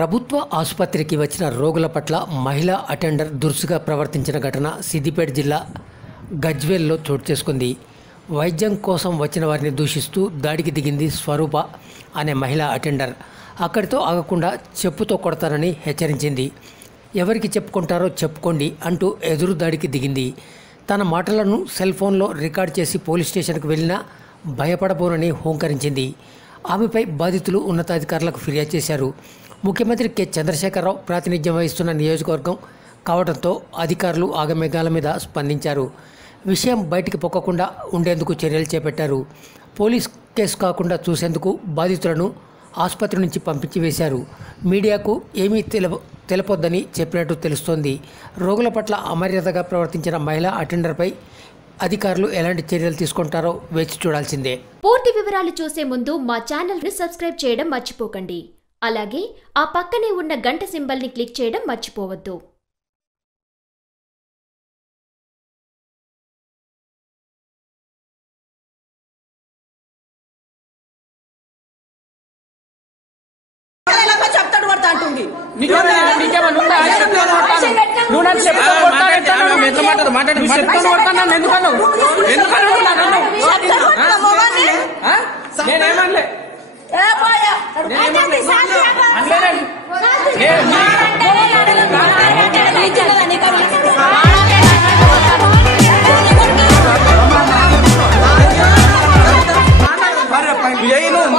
ప్రభుత్వ ఆసుపత్రికి వచ్చిన రోగుల పట్ల మహిళా అటెండర్ దురుసుగా ప్రవర్తించిన ఘటన సిద్దిపేట జిల్లా గజ్వేల్లో చోటు చేసుకుంది. వైద్యం కోసం వచ్చిన వారిని దూషిస్తూ దాడికి దిగింది స్వరూప అనే మహిళా అటెండర్. అక్కడితో ఆగకుండా చెప్పుతో కొడతానని హెచ్చరించింది. ఎవరికి చెప్పుకుంటారో చెప్పుకోండి అంటూ ఎదురు దాడికి దిగింది. తన మాటలను సెల్ ఫోన్లో రికార్డ్ చేసి పోలీస్ స్టేషన్కు వెళ్ళినా భయపడబోనని హోంకరించింది. ఆమెపై బాధితులు ఉన్నతాధికారులకు ఫిర్యాదు చేశారు. ముఖ్యమంత్రి కె చంద్రశేఖరరావు ప్రాతినిధ్యం వహిస్తున్న నియోజకవర్గం కావడంతో అధికారులు ఆగమేఘాల మీద స్పందించారు. విషయం బయటికి పొక్కకుండా ఉండేందుకు చర్యలు చేపట్టారు. పోలీస్ కేసు కాకుండా చూసేందుకు బాధితులను ఆసుపత్రి నుంచి పంపించి వేశారు. మీడియాకు ఏమీ తెలపొద్దని చెప్పినట్టు తెలుస్తోంది. రోగుల పట్ల అమర్యాదగా ప్రవర్తించిన మహిళా అటెండర్పై అధికారులు ఎలాంటి చర్యలు తీసుకుంటారో వేచి చూడాల్సిందే. పూర్తి వివరాలు చూసే ముందు మా ఛానల్ని సబ్స్క్రైబ్ చేయడం మర్చిపోకండి. అలాగే ఆ పక్కనే ఉన్న గంట సింబల్ని క్లిక్ చేయడం మర్చిపోవద్దు.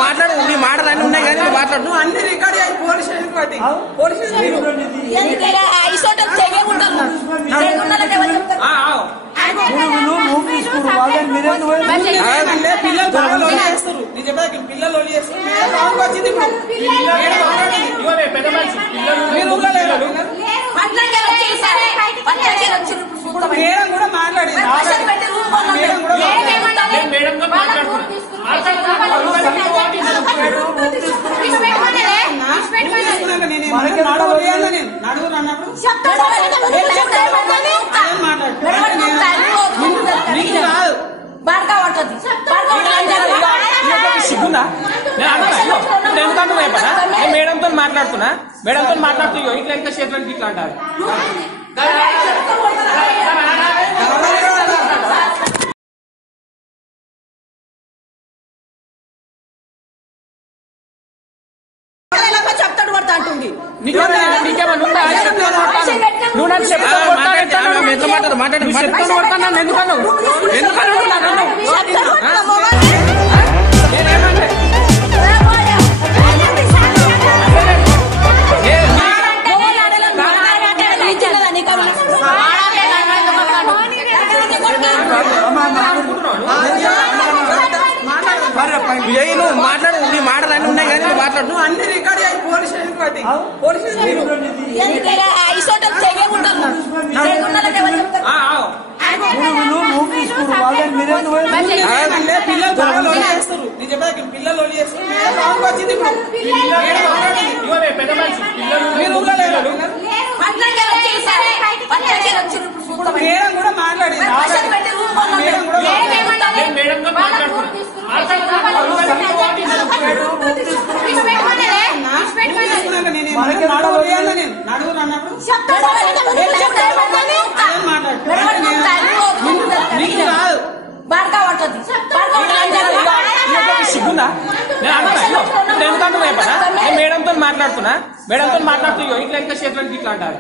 మాటలన్నీ ఉన్నాయి కానీ మాట్లాడు అన్ని రికార్డ్ అయ్యి పోలీస్ స్టేషన్ బట్టి పోలీస్ పిల్లలు వచ్చింది మేడం కూడా మాట్లాడింది. మేడంతో మాట్లాడుతున్నా మేడంతో మాట్లాడుతూ ఇట్లా ఎంత చేతులకి ఇట్లా అంటారు. చెప్తాడు పడతా అంటుంది. నువ్వు నాకు చెప్తాను మాట్లాడు ఎందుకన్నా మాట్లాడు నీ మాటలన్నీ ఉన్నాయి కానీ మాట్లాడు అన్ని రికార్డ్ అయ్యి పోలీస్ స్టేషన్ బట్టి పోలీస్ పిల్లలు వచ్చింది మేడం కూడా మాట్లాడింది. సిగ్గుందా మేడంతో మాట్లాడుతున్నా మేడంతో మాట్లాడుతూ ఇట్లా ఎంత చేతులకి ఇట్లా అంటారు.